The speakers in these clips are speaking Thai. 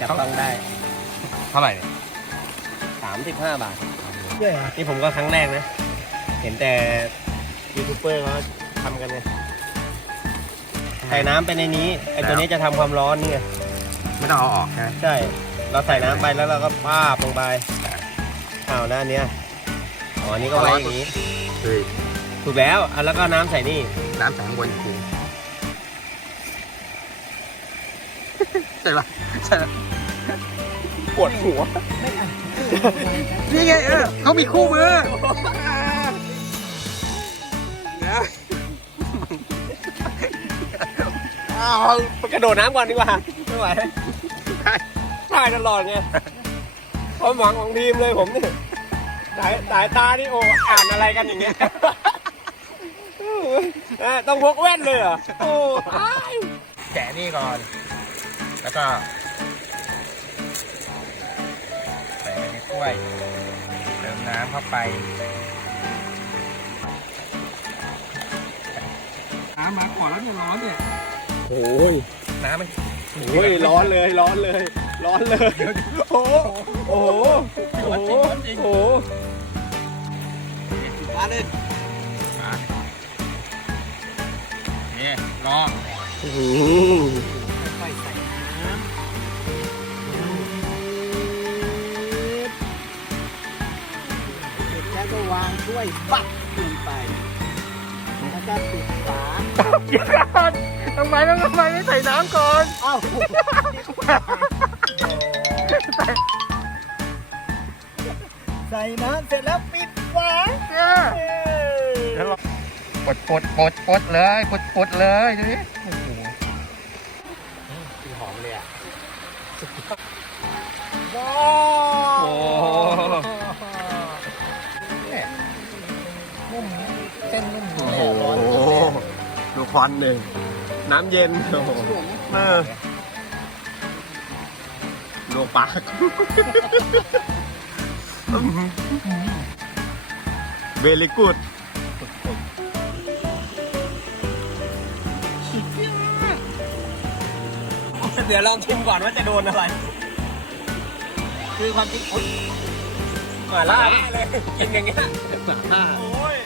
จับต้องได้ เท่าไหร่เนี่ยสามสิบห้าบาทใช่เหรอนี่ผมก็ครั้งแรกนะ เห็นแต่ยูทูบเบอร์เขาทำกันไงใส่น้ำไปในนี้ ไอตัวนี้จะทำความร้อนนี่ไง ไม่ต้องเอาออกใช่ไหมใช่ เราใส่น้ำไปแล้วเราก็ป้าบลงไปอ้าวหน้าเนี้ยอ๋ออันนี้ก็ไว้อย่างนี้ เฮ้ยถูกแล้วอะแล้วก็น้ำใส่นี่ น้ำแข็งบนจริง ช่ปะใช่ปะปวดหัว นี่ไงเออเขามีคู่มืออ้าวไปกระโดดน้ำก่อนดีกว่า ไม่ไหวถ่ายตลอดไงความหวังของทีมเลยผมนี่สายสายตานี่โอ้อ่านอะไรกันอย่างเงี้ยเอ้ยต้องพกแว่นเลยเหรอโอ้ตายแกะนี่ก่อน แล้วก็ ใส่ไปในถ้วย เติมน้ำเข้าไป น้ำมาก่อนแล้วเนี่ยร้อนเนี่ย โอ้ยน้ำมันโอ้ยร้อนเลยร้อนเลย ร้อนเลยโอ้โหโอ้โหโอ้โหโอ้โหมาเลยมานี่ลองอื้อหืางถ้วยปักลงไป แล้วก็ปิดฝาทำไมต้องทำไมไม่ใส่น้ำก่อนเอ้าใส่น้ำเสร็จแล้วปิดฝาปดปดปดปดเลยปดปดเลยดูดิโอ้โหหอมเลยอะว้า เส้นนุ่มอยู่แล้วร้อนโอ้ดูควันหนึ่งน้ำเย็น โอ้โหเออลวกปากเวลิกูดเดี๋ยวลองชิมก่อนว่าจะโดนอะไร คือความจริงอุ๊ยหมาล่าเลยกินอย่างเงี้ยโอ้ย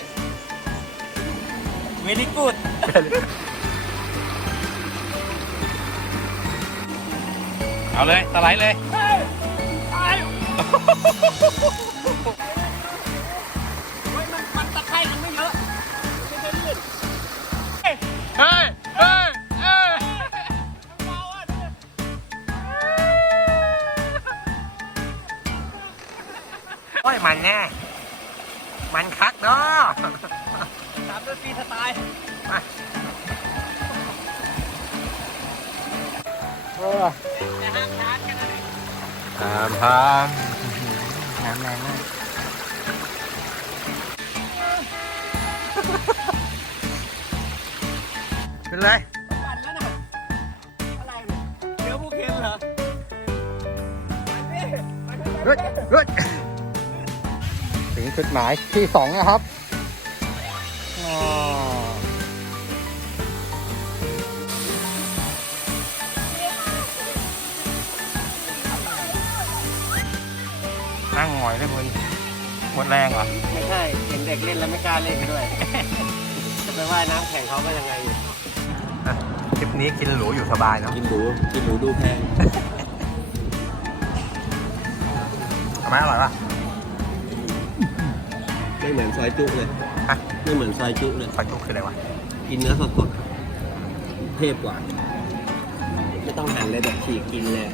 เวลิกูดเอาเลยสไลด์เลยมันตะไคร้มันไม่เยอะไม่ใช่ลื่นเฮ้ยเฮ้ยเฮ้ยเบาอะโอ้ยมันแน่ มันคักเนาะ ตามด้วยฟรีสไตล์เออแต่ห้ามชาร์จกันนะตามพามน้ำแรงมากเป็นไร ปั่นแล้วนะอะไรเนี่ยเดี๋ยวพวกเคนเหรอไปสิไปสิเฮ้ยเฮ้ยถึงจุดหมายที่สองนะครับ นั่งหงอยเลยคุณหมดแรงเหรอไม่ใช่เห็นเด็กเล่นแล้วไม่กล้าเล่นไปด้วย จะไปว่ายน้ำแข่งเขาก็ยังไงอยู่ทริปนี้กินหรูอยู่สบายเนาะกินหรูกินหรูดูแพงทำไมอร่อยป่ะไม่เหมือนซอยจุเลยฮะไม่เหมือนซอยจุเลย ซอยจุคืออะไรวะกินเนื้อสดๆเทพกว่า ไม่ต้องหั่นเลยแบบฉีกกินเลย